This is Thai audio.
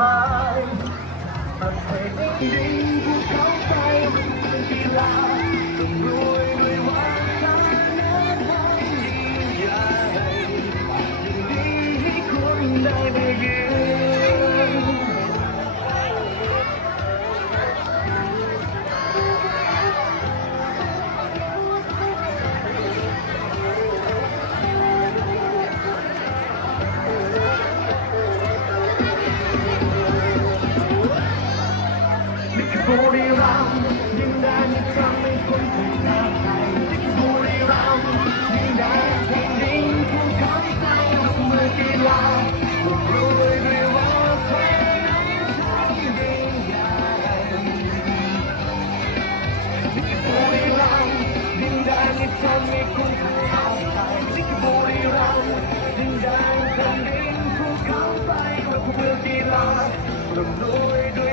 มายประเพณีผู้เขาไปเป็นกีฬาต้องรวยด้วยวันและวันยิ่งใหญ่ยินดีให้คุณได้มายืน we will be lost from no way to